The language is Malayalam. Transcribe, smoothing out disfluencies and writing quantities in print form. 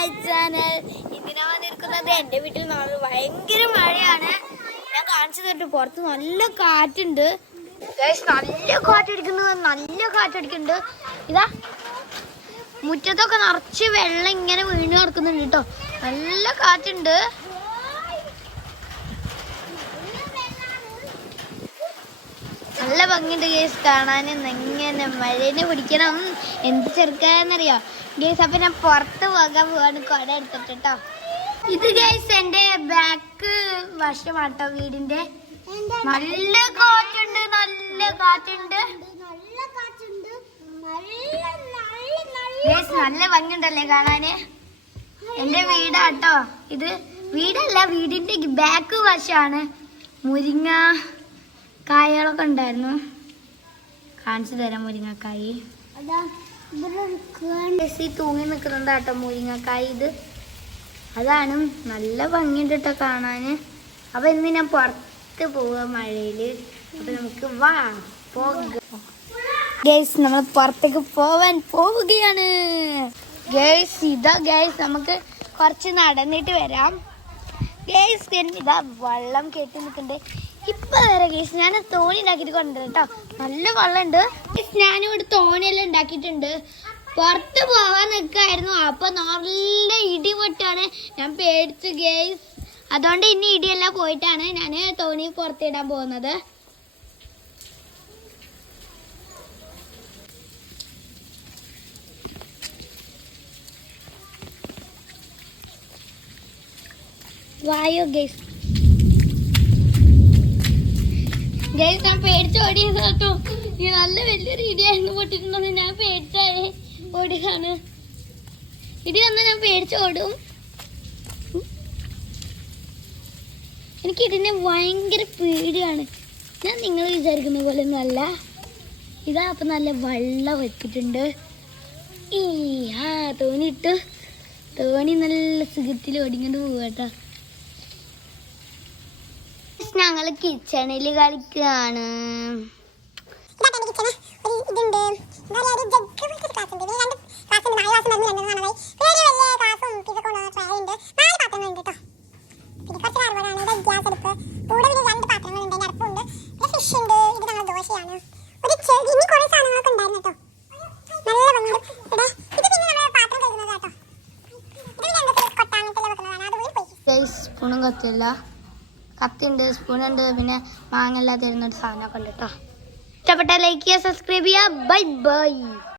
My channel. ഇതിനാ വന്നിരിക്കുന്നത് എൻ്റെ വീട്ടിൽ ഭയങ്കര മഴയാണ്. ഞാൻ കാണിച്ചു തരട്ടെ. പുറത്ത് നല്ല കാറ്റുണ്ട്, നല്ല കാറ്റടിക്കുന്നുണ്ട്. ഇതാ മുറ്റത്തൊക്കെ നിറച്ച് വെള്ളം ഇങ്ങനെ വീണ് കിടക്കുന്നുണ്ട് കേട്ടോ. നല്ല കാറ്റുണ്ട്. നല്ല ഭംഗിയുണ്ട് ഗേസ് കാണാൻ. എങ്ങനെ മഴേനെ പിടിക്കണം, എന്ത് ചെറുക്കാന്നറിയോ ഗേസ്. അപ്പൊ ഞാൻ പുറത്ത് പോകാൻ പോവാണ് കുട എടുത്തിട്ട് കേട്ടോ. ഇത് ഗേസ് എന്റെ ബാക്ക് വശമാട്ടോ വീടിന്റെ. നല്ല കാറ്റുണ്ട്, നല്ല ഭംഗിയുണ്ടല്ലേ കാണാന്. എന്റെ വീടാട്ടോ ഇത്. വീടല്ല, വീടിന്റെ ബാക്ക് വശമാണ്. മുരിങ്ങ കായകളൊക്കെ ഉണ്ടായിരുന്നു. കാണിച്ചു തരാം മുരിങ്ങക്കായി. തൂങ്ങി നിൽക്കുന്നുണ്ട് കേട്ടോ മുരിങ്ങക്കായി. ഇത് അതാണ്. നല്ല ഭംഗിയുണ്ട് കേട്ടോ കാണാന്. അപ്പൊ ഇന്ന് ഞാൻ പുറത്ത് പോവുക മഴയില്. അപ്പൊ നമുക്ക് വാ ഗേസ്, നമ്മൾ പുറത്തേക്ക് പോവാൻ പോവുകയാണ് ഗേസ്. ഇതാ ഗേസ്, നമുക്ക് കുറച്ച് നടന്നിട്ട് വരാം ഗേസ്. ഇതാ വെള്ളം കെട്ടി നിൽക്കുന്നുണ്ട്. ഇപ്പൊ വരെ ഗേസ് ഞാൻ തോണി ഉണ്ടാക്കിയിട്ട് കൊണ്ടുവരും കേട്ടോ. നല്ല വെള്ളമുണ്ട്. ഞാനിവിടെ തോണിയെല്ലാം ഉണ്ടാക്കിയിട്ടുണ്ട്. പുറത്ത് പോവാൻ നിൽക്കായിരുന്നു. അപ്പൊ നല്ല ഇടി പൊട്ടാണ്. ഞാൻ പേടിച്ചു ഗേസ്. അതുകൊണ്ട് ഇനി ഇടിയെല്ലാം പോയിട്ടാണ് ഞാൻ തോണി പുറത്തിടാൻ പോകുന്നത്. വായോ ഗേസ്. ഗേസ് ഞാൻ പേടിച്ചോടിയത് കേട്ടോ. ഈ നല്ല വലിയൊരു ഇടിയായിരുന്നു പൊട്ടിട്ടുണ്ടെന്ന്. ഞാൻ പേടിച്ചാണ് ഓടിയതാണ്. ഇടി വന്നാൽ ഞാൻ പേടിച്ചോടും. എനിക്ക് ഇതിനെ ഭയങ്കര പേടിയാണ്. ഞാൻ നിങ്ങൾ വിചാരിക്കുന്ന പോലെ ഒന്നും അല്ല. ഇതാ അപ്പം നല്ല വെള്ളം വെച്ചിട്ടുണ്ട്. ഈ തോണി ഇട്ട് തോണി നല്ല സുഖത്തിൽ ഓടിക്കൊണ്ട് പോവാട്ടോ. ഞങ്ങള് കിച്ചണിൽ കളിക്കുകയാണ്. സ്പൂണും കത്തില്ല, കത്തിണ്ട്, സ്പൂണുണ്ട്, പിന്നെ മാങ്ങ എല്ലാം തരുന്നൊരു സാധനമൊക്കെ ഉണ്ട് കേട്ടോ. ഇഷ്ടപ്പെട്ട ലൈക്ക് ചെയ്യുക, സബ്സ്ക്രൈബ് ചെയ്യുക. Bye bye.